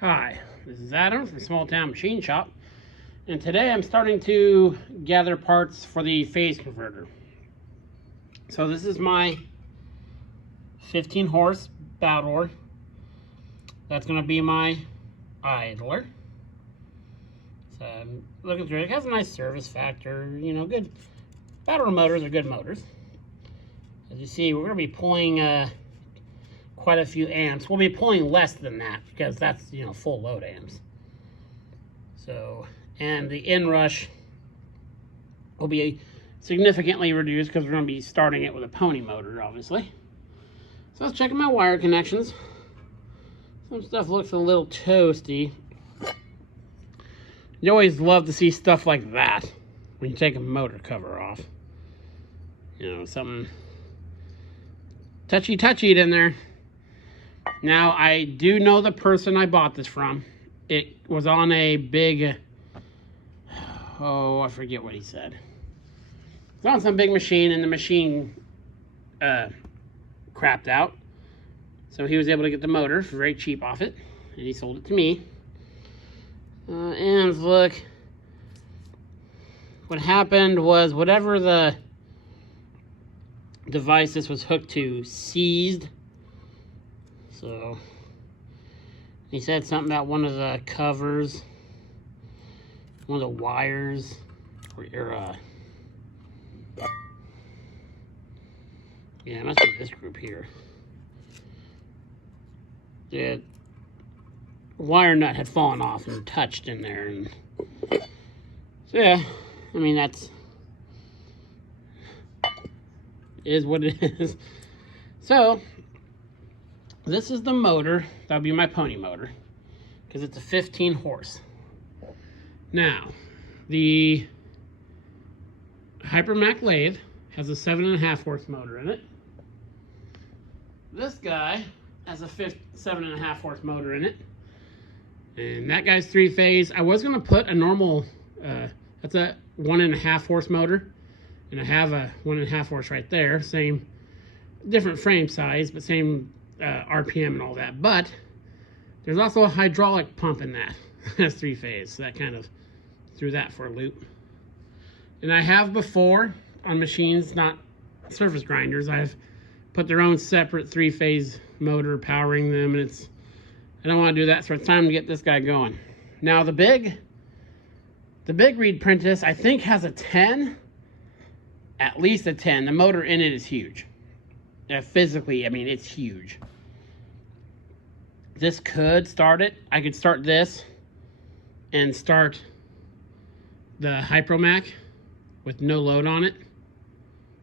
Hi, this is Adam from Small Town Machine Shop, and today I'm starting to gather parts for the phase converter. So this is my 15 horse Bowdor. That's going to be my idler. So I'm looking through it. It has a nice service factor, good. Bowdor motors are good motors. As you see, we're going to be pulling quite a few amps. We'll be pulling less than that because that's, full load amps. So, and the inrush will be significantly reduced because we're going to be starting it with a pony motor, obviously. So let's check my wire connections. Some stuff looks a little toasty. You always love to see stuff like that when you take a motor cover off. Something touchy in there. Now, I do know the person I bought this from. It was on a big, I forget what he said. It's on some big machine, and the machine crapped out. So he was able to get the motor for very cheap off it, and he sold it to me. And look, what happened was whatever the device this was hooked to seized. So he said something about one of the covers, one of the wires, or yeah, it must be this group here. The wire nut had fallen off and touched in there, and so yeah, I mean is what it is. So this is the motor. That'll be my pony motor because it's a 15 horse. Now, the Hypermac lathe has a 7.5 horse motor in it. This guy has a 7.5 horse motor in it. And that guy's 3-phase. I was going to put a normal, that's a 1.5 horse motor. And I have a 1.5 horse right there. Same, different frame size, but same RPM and all that. But there's also a hydraulic pump in that. That's 3-phase. So that kind of threw that for a loop. And I have before on machines, not surface grinders, I've put their own separate 3-phase motor powering them, and I don't want to do that, so it's time to get this guy going. Now the big Reed Prentice, I think, has a 10, at least a 10. The motor in it is huge. Physically, I mean, it's huge. This could start it. I could start this and start the Hypermac with no load on it.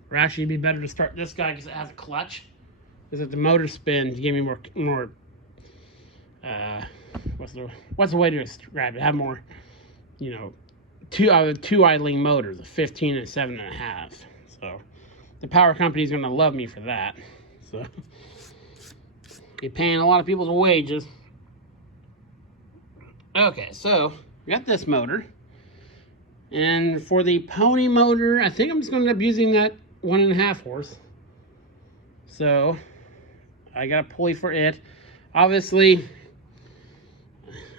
Or actually, it'd be better to start this guy because it has a clutch. Because if the motor spins, you give me more what's the way to describe it? Have more, two idling motors, a 15 and a 7.5. So the power company's going to love me for that. So you're paying a lot of people's wages. Okay, so we got this motor. And for the pony motor, I think I'm just going to end up using that 1.5 horse. So I got a pulley for it. Obviously,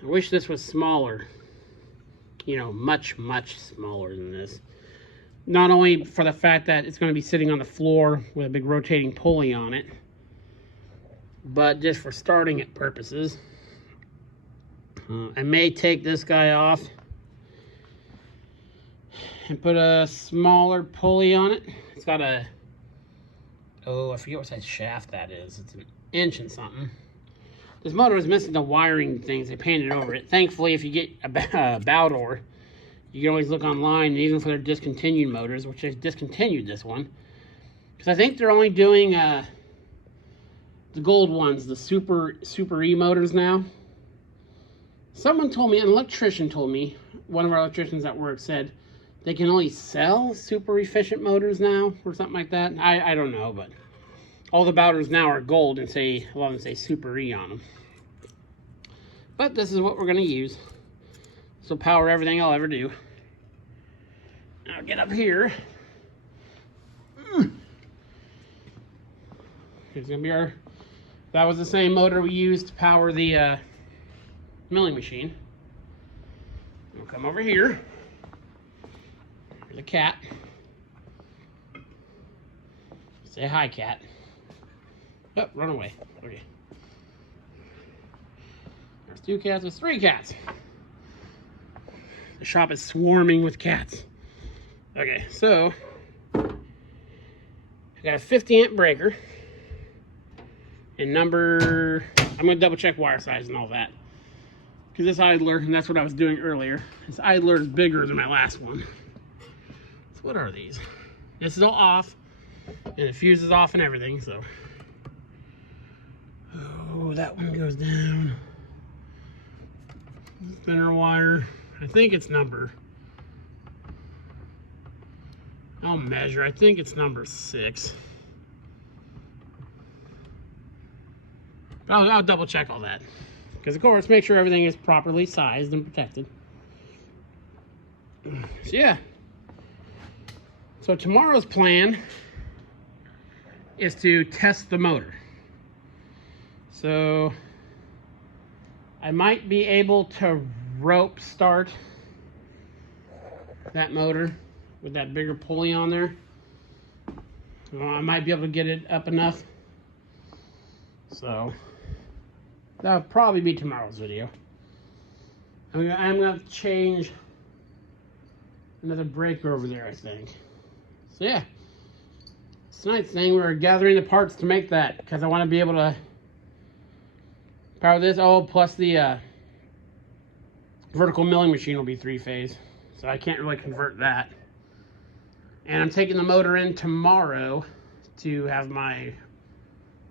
I wish this was smaller. Much smaller than this. Not only for the fact that it's going to be sitting on the floor with a big rotating pulley on it, but just for starting it purposes. I may take this guy off and put a smaller pulley on it. It's got I forget what size shaft that is. It's 1 inch and something. This motor is missing the wiring things. They painted over it. Thankfully, if you get a Bowdor, you can always look online, even for their discontinued motors, which they've discontinued this one. Because I think they're only doing the gold ones, the Super E motors now. Someone told me, an electrician told me, one of our electricians at work said, they can only sell super efficient motors now, or something like that. I don't know, but all the Bowdors now are gold and a lot of them say Super E on them. But this is what we're going to use. This will power everything I'll ever do. I'll get up here. Here's going to be that was the same motor we used to power the milling machine. We'll come over here. There's a cat. Say hi, cat. Oh, run away. Okay. There's 2 cats, there's 3 cats. The shop is swarming with cats. Okay, so I got a 50 amp breaker. And number, I'm going to double check wire size and all that. Because this idler, and that's what I was doing earlier, this idler is bigger than my last one. So what are these? This is all off, and the fuse is off and everything, so. Oh, that one goes down. Spinner wire, I think it's number, I'll measure, I think it's number 6. I'll double check all that. Because, of course, make sure everything is properly sized and protected. So, yeah. So, tomorrow's plan is to test the motor. So, I might be able to rope start that motor with that bigger pulley on there. I might be able to get it up enough. So, that'll probably be tomorrow's video. I'm gonna have to change another breaker over there, I think. So yeah, tonight's thing, we're gathering the parts to make that because I want to be able to power this. Oh, plus the vertical milling machine will be 3-phase, so I can't really convert that. And I'm taking the motor in tomorrow to have my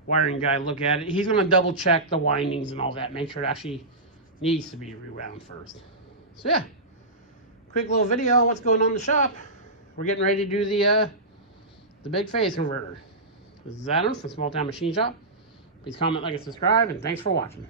wiring guy look at it. He's going to double check the windings and all that, make sure it actually needs to be rewound first. So yeah, quick little video on what's going on in the shop. We're getting ready to do the big phase converter. This is Adam from Small Town Machine Shop. Please comment, like, and subscribe, and thanks for watching.